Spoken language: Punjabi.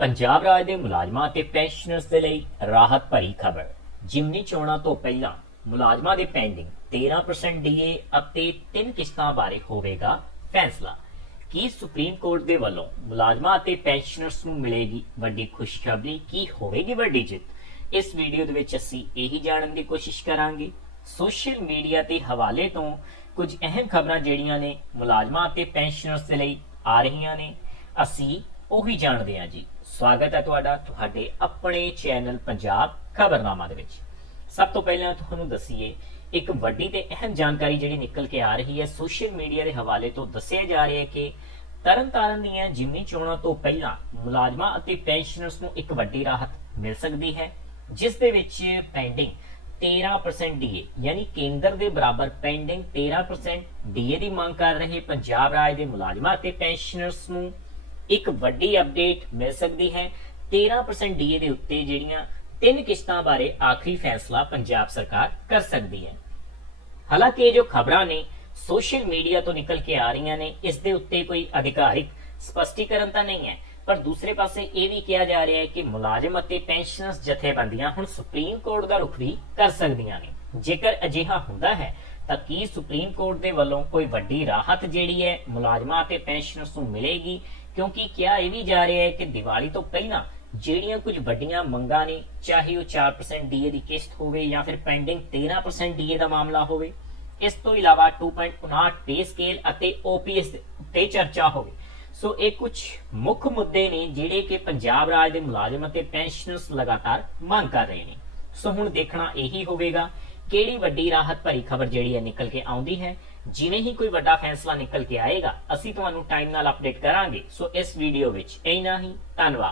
ਪੰਜਾਬ ਰਾਜ ਦੇ ਮੁਲਾਜ਼ਮਾਂ ਅਤੇ ਪੈਨਸ਼ਨਰਸ ਦੇ ਲਈ ਰਾਹਤ ਭਰੀ ਖਬਰ। ਜਿਮਨੀ ਚੋਣਾਂ ਤੋਂ ਪਹਿਲਾਂ ਮੁਲਾਜ਼ਮਾਂ ਦੇ ਪੈਂਡਿੰਗ 13% ਡੀਏ ਅਤੇ ਤਿੰਨ ਕਿਸ਼ਤਾਂ ਬਾਰੇ ਹੋਵੇਗਾ ਫੈਸਲਾ। ਕੀ ਸੁਪਰੀਮ ਕੋਰਟ ਦੇ ਵੱਲੋਂ ਮੁਲਾਜ਼ਮਾਂ ਅਤੇ ਪੈਨਸ਼ਨਰਸ ਨੂੰ ਮਿਲੇਗੀ ਵੱਡੀ ਖੁਸ਼ਖਬਰੀ? ਕੀ ਹੋਵੇਗੀ ਵੱਡੀ ਜਿੱਤ? ਇਸ ਵੀਡੀਓ ਦੇ ਵਿੱਚ ਅਸੀਂ ਇਹੀ ਜਾਣਨ ਦੀ ਕੋਸ਼ਿਸ਼ ਕਰਾਂਗੇ। ਸੋਸ਼ਲ ਮੀਡੀਆ ਦੇ ਹਵਾਲੇ ਤੋਂ ਕੁਝ ਅਹਿਮ ਖਬਰਾਂ ਜਿਹੜੀਆਂ ਨੇ ਮੁਲਾਜ਼ਮਾਂ ਅਤੇ ਪੈਨਸ਼ਨਰਸ ਦੇ ਲਈ ਆ ਰਹੀਆਂ ਨੇ। ਅਸੀਂ ਉਹੀ ਜਾਣਦੇ ਹਾਂ ਜੀ। ਸਵਾਗਤ ਹੈ ਤੁਹਾਡਾ ਤੁਹਾਡੇ ਆਪਣੇ ਚੈਨਲ ਪੰਜਾਬ ਖਬਰਨਾਮਾ ਦੇ ਵਿੱਚ। ਸਭ ਤੋਂ ਪਹਿਲਾਂ ਤੁਹਾਨੂੰ ਦੱਸੀਏ, ਇੱਕ ਵੱਡੀ ਤੇ ਅਹਿਮ ਜਾਣਕਾਰੀ ਜਿਹੜੀ ਨਿਕਲ ਕੇ ਆ ਰਹੀ ਹੈ, ਸੋਸ਼ਲ ਮੀਡੀਆ ਦੇ ਹਵਾਲੇ ਤੋਂ ਦੱਸਿਆ ਜਾ ਰਿਹਾ ਹੈ ਕਿ ਤਰਨਤਾਰਨ ਦੀਆਂ ਜਿਮਨੀ ਚੋਣਾਂ ਤੋਂ ਪਹਿਲਾਂ ਮੁਲਾਜ਼ਮਾਂ ਅਤੇ ਪੈਨਸ਼ਨਰਸ ਨੂੰ ਇੱਕ ਵੱਡੀ ਰਾਹਤ ਮਿਲ ਸਕਦੀ ਹੈ, ਜਿਸ ਦੇ ਵਿੱਚ ਪੈਂਡਿੰਗ 13% ਡੀਏ ਯਾਨੀ ਕੇਂਦਰ ਦੇ ਬਰਾਬਰ ਪੈਂਡਿੰਗ 13% ਡੀਏ ਦੀ ਮੰਗ ਕਰ ਰਹੇ ਪੰਜਾਬ ਰਾਜ ਦੇ ਮੁਲਾਜ਼ਮਾਂ ਅਤੇ ਪੈਨਸ਼ਨਰਸ ਨੂੰ ਇੱਕ ਵੱਡੀ ਅਪਡੇਟ ਮਿਲ ਸਕਦੀ ਹੈ। 13% ਡੀਏ ਦੇ ਉੱਤੇ ਜਿਹੜੀਆਂ ਤਿੰਨ ਕਿਸ਼ਤਾਂ ਬਾਰੇ ਆਖਰੀ ਫੈਸਲਾ ਪੰਜਾਬ ਸਰਕਾਰ ਕਰ ਸਕਦੀ ਹੈ। ਹਾਲਾਂਕਿ ਇਹ ਜੋ ਖਬਰਾਂ ਨੇ, ਸੋਸ਼ਲ ਮੀਡੀਆ ਤੋਂ ਨਿਕਲ ਕੇ ਆ ਰਹੀਆਂ ਨੇ, ਇਸ ਦੇ ਉੱਤੇ ਕੋਈ ਅਧਿਕਾਰਿਕ ਸਪਸ਼ਟੀਕਰਨ ਤਾਂ ਨਹੀਂ ਹੈ। ਪਰ ਦੂਸਰੇ ਪਾਸੇ ਇਹ ਵੀ ਕਿਹਾ ਜਾ ਰਿਹਾ ਹੈ ਕਿ ਮੁਲਾਜ਼ਮ ਅਤੇ ਪੈਨਸ਼ਨਰਸ ਜਥੇਬੰਦੀਆਂ ਹੁਣ ਸੁਪਰੀਮ ਕੋਰਟ ਦਾ ਰੁਖ ਵੀ ਕਰ ਸਕਦੀਆਂ ਨੇ। ਜੇਕਰ ਅਜਿਹਾ ਹੁੰਦਾ ਹੈ ਤਾਂ ਕੀ ਸੁਪਰੀਮ ਕੋਰਟ ਦੇ ਵੱਲੋਂ ਕੋਈ ਵੱਡੀ ਰਾਹਤ ਜਿਹੜੀ ਹੈ ਮੁਲਾਜ਼ਮਾਂ ਅਤੇ ਪੈਨਸ਼ਨਰਸ ਨੂੰ ਮਿਲੇਗੀ? ਕਿਉਂਕਿ ਕਿਹਾ ਇਹ ਵੀ ਜਾ ਰਿਹਾ ਹੈ ਕਿ ਦੀਵਾਲੀ ਤੋਂ ਪਹਿਲਾਂ ਜਿਹੜੀਆਂ ਕੁਝ ਵੱਡੀਆਂ ਮੰਗਾਂ ਨੇ, ਚਾਹੇ ਉਹ 4% ਡੀਏ ਦੀ ਕਿਸ਼ਤ ਹੋਵੇ ਜਾਂ ਫਿਰ ਪੈਂਡਿੰਗ 13% ਡੀਏ ਦਾ ਮਾਮਲਾ ਹੋਵੇ, ਇਸ ਤੋਂ ਇਲਾਵਾ 2.59 ਪੇ ਸਕੇਲ ਅਤੇ OPS ਤੇ ਚਰਚਾ ਹੋਵੇ। ਸੋ ਇਹ ਕੁਝ ਮੁੱਖ ਮੁੱਦੇ ਨੇ ਜਿਹੜੇ ਕਿ ਪੰਜਾਬ ਰਾਜ ਦੇ ਮੁਲਾਜ਼ਮ ਅਤੇ ਪੈਨਸ਼ਨਰਸ ਲਗਾਤਾਰ ਮੰਗ ਕਰ ਰਹੇ ਨੇ। ਸੋ ਹੁਣ ਦੇਖਣਾ ਇਹੀ ਹੋਵੇਗਾ ਕਿਹੜੀ ਵੱਡੀ ਰਾਹਤ ਭਰੀ ਖਬਰ ਜਿਹੜੀ ਹੈ ਨਿਕਲ ਕੇ ਆਉਂਦੀ ਹੈ? ਜਿਵੇਂ ਹੀ ਕੋਈ ਵੱਡਾ ਫੈਸਲਾ ਨਿਕਲ ਕੇ ਆਏਗਾ, ਅਸੀਂ ਤੁਹਾਨੂੰ ਟਾਈਮ ਨਾਲ ਅਪਡੇਟ ਕਰਾਂਗੇ। ਸੋ ਇਸ ਵੀਡੀਓ ਵਿੱਚ ਇੰਨਾ ਹੀ। ਧੰਨਵਾਦ।